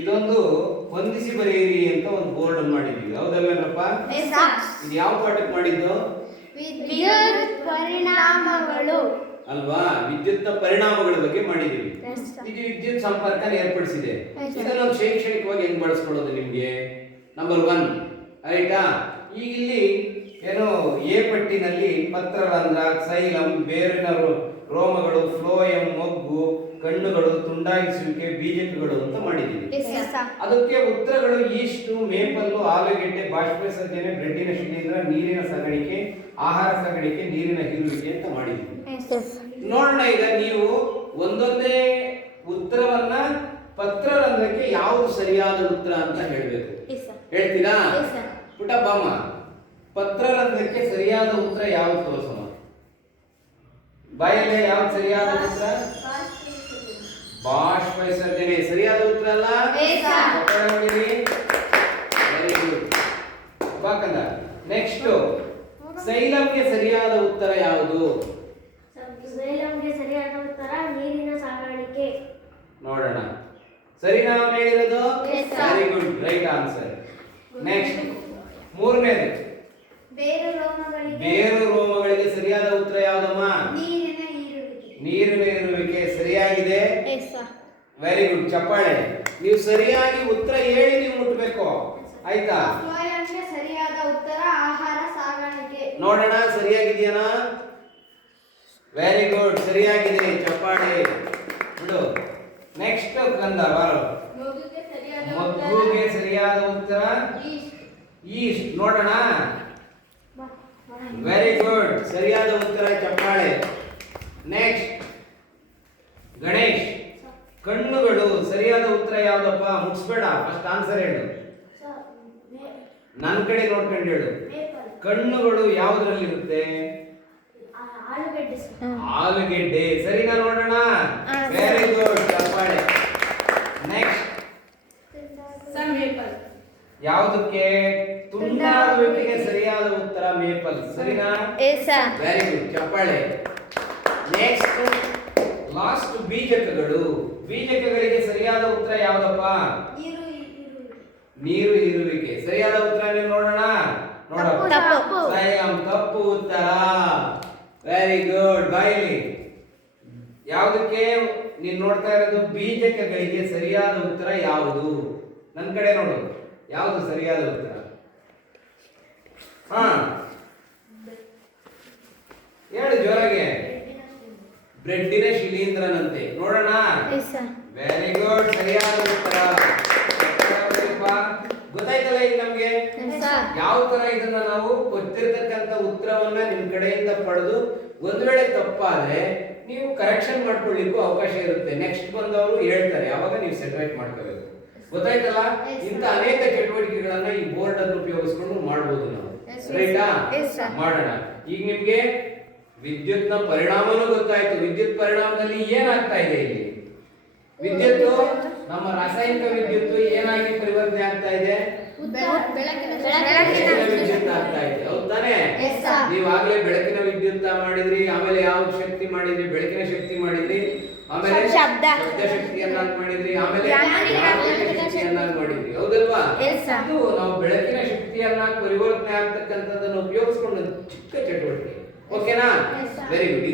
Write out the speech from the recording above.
ಇದೊಂದು ಹೊಂದಿಸಿ ಬರೆಯಿರಿ ಅಂತ ಒಂದು ಬೋರ್ಡ್ ಅನ್ನು ಮಾಡಿದ್ದೀವಿ. ಹೌದಲ್ವೇನಪ್ಪ? ಇದು ಯಾವ ಪಾಠಕ್ಕೆ ಮಾಡಿದ್ದು? ವಿದ್ಯುತ್ ಪರಿಣಾಮಗಳು ಅಲ್ವಾ? ವಿದ್ಯುತ್ನ ಪರಿಣಾಮಗಳ ಬಗ್ಗೆ ಮಾಡಿದ್ದೀವಿ. ಇದು ವಿದ್ಯುತ್ ಸಂಪರ್ಕ ಏರ್ಪಡಿಸಿದೆ. ಇದನ್ನು ಶೈಕ್ಷಣಿಕವಾಗಿ ಹೆಂಗ್ ಬಳಸ್ಕೊಳ್ಳೋದು ನಿಮ್ಗೆ? ನಂಬರ್ 1 ಆಯ್ತಾ? ಈಗ ಇಲ್ಲಿ ಏನು ಎ ಪಟ್ಟಿನಲ್ಲಿ ಪತ್ರರಂಧ್ರ, ಸೈಲಂ, ಬೇರಿನ ರೋಮಗಳು, ಫ್ಲೋಯಂ, ಮೊಗ್ಗು, ಕಣ್ಣುಗಳು, ತುಂಡಾಗಿಸುವಿಕೆ, ಬೀಜಕಗಳು ಅಂತ ಮಾಡಿದ್ದೀವಿ. ಅದಕ್ಕೆ ಉತ್ತರಗಳು ಈಸ್ಟು, ಮೇಪಲ್ಲು, ಆಲೂಗೆಡ್ಡೆ, ಬಾಷ್ಪವಿಸರ್ಜನೆ, ಬ್ರೆಡ್ಡಿನ ಶಿಲೀಂಧ್ರ, ನೀರಿನ ಸಾಗಾಣಿಕೆ, ಆಹಾರ ಸಾಗಾಣಿಕೆ, ನೀರಿನ ಹೀರುವಿಕೆ ಅಂತ ಮಾಡಿದ್ದೀವಿ. ನೋಡೋಣ ಈಗ ನೀವು ಒಂದೊಂದೇ ಉತ್ತರವನ್ನ ಪತ್ರರಂಧ್ರಕ್ಕೆ ಯಾವುದು ಸರಿಯಾದ ಉತ್ತರ ಅಂತ ಹೇಳಬೇಕು. ಹೇಳ್ತೀರಾ? ಪುಟ್ಟಪ್ಪಮ್ಮ, ಪತ್ರರಂಧ್ರಕ್ಕೆ ಸರಿಯಾದ ಉತ್ತರ ಯಾವುದು ತೋರಿಸೋಣ? ಬಾಯಲ್ಲೇ ಯಾವ್ದು ಸರಿಯಾದ ಉತ್ತರ? ಬಾಷ್ಪವಿಸರ್ಜನೆ ಸರಿಯಾದ ಉತ್ತರ ಅಲ್ಲ? Very good. ಬಾಕಂದ ನೆಕ್ಸ್ಟ್ ಸೈಲಂಗೆ ಸರಿಯಾದ ಉತ್ತರ ಯಾವುದು? ಸೈಲಂಗೆ ಸರಿಯಾದ ಉತ್ತರ ನೀರಿನ ಸಾಗಾಣಿಕೆ. ನೋಡೋಣ, ಸರಿ ನಾವು ಹೇಳಿರೋದು? Very good, right answer. Next ಮೂರನೇದು ಬೇರು ರೋಮಗಳಿಗೆ ಸರಿಯಾದ ಉತ್ತರ ಯಾವುದಮ್ಮ? ನೀರಿನ ಇರುವಿಕೆ ಸರಿಯಾಗಿದೆ. ವೆರಿ ಗುಡ್, ಚಪ್ಪಾಳೆ. ನೀವು ಸರಿಯಾಗಿ ಉತ್ತರ ಹೇಳಿ ನೀವು ಮುಟ್ಟಬೇಕು, ಆಯ್ತಾ? ಸರಿಯಾದ ಉತ್ತರ ಆಹಾರ ಸಾಗಾಣಿಕೆ. ನೋಡೋಣ ಸರಿಯಾಗಿದೆಯಾ? ವೆರಿ ಗುಡ್, ಸರಿಯಾಗಿದೆ, ಚಪ್ಪಾಳೆ ಬಿಡು. ನೆಕ್ಸ್ಟ್ ಕಂದ ಬಾರೋ. ಮಗುಗೆ ಸರಿಯಾದ ಉತ್ತರ ಈಸ್ಟ್. ನೋಡೋಣ. ವೆರಿ ಗುಡ್, ಸರಿಯಾದ ಉತ್ತರ, ಚಪ್ಪಾಳೆ. ನೆಕ್ಸ್ಟ್ ಗಣೇಶ್, ಕಣ್ಣುಗಳು ಸರಿಯಾದ ಉತ್ತರ ಯಾವ್ದಪ್ಪ? ಮುಗಿಸ್ಬೇಡ, ಫಸ್ಟ್ ಆನ್ಸರ್ ಹೇಳು. ನನ್ನ ಕಡೆ ನೋಡ್ಕೊಂಡು ಹೇಳು. ಕಣ್ಣುಗಳು ಯಾವ್ದ್ರಲ್ಲಿ ಇರುತ್ತೆ? ಆಲೂಗೆಡ್ಡೆ. ಸರಿನಾ? ನೋಡೋಣ. ವೆರಿ ಗುಡ್, ಚಪ್ಪಾಳೆ. ನೆಕ್ಸ್ಟ್ ಯಾವುದಕ್ಕೆ? ತುಂಡಾಗುವಿಕೆಗೆ ಸರಿಯಾದ ಉತ್ತರ ಮೇಪಲ್. ಸರಿನಾ? ವೆರಿ ಗುಡ್, ಚಪ್ಪಾಳೆ. ನೆಕ್ಸ್ಟ್ ಲಾಸ್ಟ್ ಬೀಜಕಗಳು. ಬೀಜಕಗಳಿಗೆ ಸರಿಯಾದ ಉತ್ತರ ಯಾವ್ದಪ್ಪ? ನೀರು ಇರುವಿಕೆ. ಸರಿಯಾದ ಉತ್ತರ ನೀವು ನೋಡೋಣ. ಸೈಲಂ ತಪ್ಪು ಉತ್ತರ. Very good. ಬಾಯಿಲಿ ಯಾವುದಕ್ಕೆ ನೀನು ನೋಡ್ತಾ ಇರೋದು? ಬೀಜಕಗಳಿಗೆ ಸರಿಯಾದ ಉತ್ತರ ಯಾವುದು? ನನ್ನ ಕಡೆ ನೋಡು, ಯಾವುದು ಸರಿಯಾದ ಉತ್ತರ? ಹೇಳು ಜೋರಾಗೆ. ಬ್ರೆಡ್ಡಿನ ಶಿಲೀಂಧ್ರನಂತೆ. ನೋಡೋಣ. ವೆರಿ ಗುಡ್, ಸರಿಯಾದ ಉತ್ತರ. ಗೊತ್ತಾಯ್ತಲ್ಲ ಈಗ ನಮ್ಗೆ ಯಾವ ತರ ಇದನ್ನ ನಾವು ಗೊತ್ತಿರತಕ್ಕಂತ ಉತ್ತರವನ್ನ ನಿಮ್ ಕಡೆಯಿಂದ ಪಡೆದು ಒಂದ್ ವೇಳೆ ತಪ್ಪಾದ್ರೆ ನೀವು ಕರೆಕ್ಷನ್ ಮಾಡ್ಕೊಳ್ಳಿಕ್ಕೂ ಅವಕಾಶ ಇರುತ್ತೆ. ನೆಕ್ಸ್ಟ್ ಬಂದವರು ಹೇಳ್ತಾರೆ, ಯಾವಾಗ ನೀವು ಸೆಟರೇಟ್ ಮಾಡ್ಕೋಬೇಕು. ಗೊತ್ತಾಯ್ತಲ್ಲ? ಇಂತ ಅನೇಕ ಚಟುವಟಿಕೆಗಳನ್ನ ಈ ಬೋರ್ಡ್ ಅನ್ನು ಉಪಯೋಗಿಸ್ಕೊಂಡು ಮಾಡಬಹುದು ನಾವು. ರೈಟಾ? ಮಾಡೋಣ. ಈಗ ನಿಮ್ಗೆ ವಿದ್ಯುತ್ನ ಪರಿಣಾಮನೂ ಗೊತ್ತಾಯ್ತು. ವಿದ್ಯುತ್ ಪರಿಣಾಮದಲ್ಲಿ ಏನಾಗ್ತಾ ಇದೆ? ಇಲ್ಲಿ ವಿದ್ಯುತ್, ನಮ್ಮ ರಾಸಾಯನಿಕ ವಿದ್ಯುತ್ ಏನಾಗಿ ಪರಿವರ್ತನೆ ಆಗ್ತಾ ಇದೆ? ಬೆಳಕಿನ ವಿದ್ಯುತ್ ಆಗ್ತಾ ಇದೆ. ಹೌದಾನೆ? ನೀವಾಗ್ಲೇ ಬೆಳಕಿನ ವಿದ್ಯುತ್ ಮಾಡಿದ್ರಿ, ಆಮೇಲೆ ಯಾವ ಶಕ್ತಿ ಮಾಡಿದ್ರಿ? ಬೆಳಕಿನ ಶಕ್ತಿ ಮಾಡಿದ್ರಿ, ಆಮೇಲೆ ಶಬ್ದ ಶಕ್ತಿಯನ್ನಾಗಿ ಮಾಡಿದ್ರಿ, ಆಮೇಲೆ ಶಕ್ತಿಯನ್ನಾಗಿ ಮಾಡಿದ್ರಿ. ಹೌದಲ್ವಾ? ಇದು ನಾವು ಬೆಳಕಿನ ಶಕ್ತಿಯನ್ನಾಗಿ ಪರಿವರ್ತನೆ ಆಗ್ತಕ್ಕಂಥದ್ದನ್ನು ಉಪಯೋಗಿಸ್ಕೊಂಡು ಚಿಕ್ಕ ಚಟುವಟಿಕೆ. ಓಕೆನಾ? Very good.